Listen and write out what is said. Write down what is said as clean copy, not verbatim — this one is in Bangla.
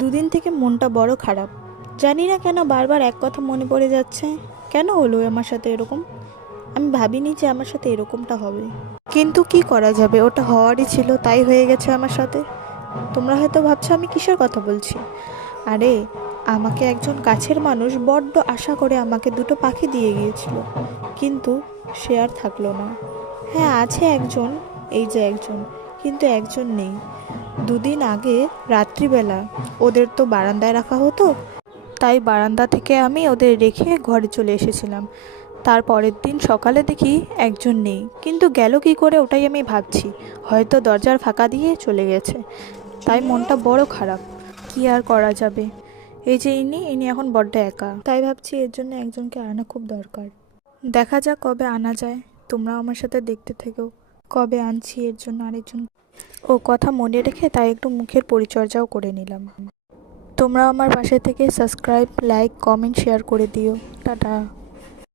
দুদিন থেকে মনটা বড় খারাপ। জানি না কেন বারবার এক কথা মনে পড়ে যাচ্ছে। কেন হলো আমার সাথে এরকম? আমি ভাবিনি যে আমার সাথে এরকমটা হবে, কিন্তু কি করা যাবে, ওটা হওয়ারই ছিল, তাই হয়ে গেছে আমার সাথে। তোমরা হয়তো ভাবছো আমি কিসের কথা বলছি। আরে, আমাকে একজন কাছের মানুষ বড্ড আশা করে আমাকে দুটো পাখি দিয়ে গিয়েছিল, কিন্তু সে আর থাকলো না। হ্যাঁ, আছে একজন, এই যে একজন, কিন্তু একজন নেই। দুদিন আগে রাত্রিবেলা ওদের তো বারান্দায় রাখা হতো, তাই বারান্দা থেকে আমি ওদের রেখে ঘরে চলে এসেছিলাম। তার পরের দিন সকালে দেখি একজন নেই, কিন্তু গেল কি করে ওটাই আমি ভাবছি। হয়তো দরজার ফাঁকা দিয়ে চলে গেছে, তাই মনটা বড় খারাপ। কি আর করা যাবে, এই যে ইনি ইনি এখন বড্ড একা, তাই ভাবছি এর জন্য একজনকে আনা খুব দরকার। দেখা যাক কবে আনা যায়। তোমরা আমার সাথে দেখতে থেকো কবে আনছি এর জন্য আরেকজন। ও কথা মনে রেখে তাই একটু মুখের পরিচর্যাও করে নিলাম। তোমরা আমার পাশে থেকে সাবস্ক্রাইব, লাইক, কমেন্ট, শেয়ার করে দিও। টাটা।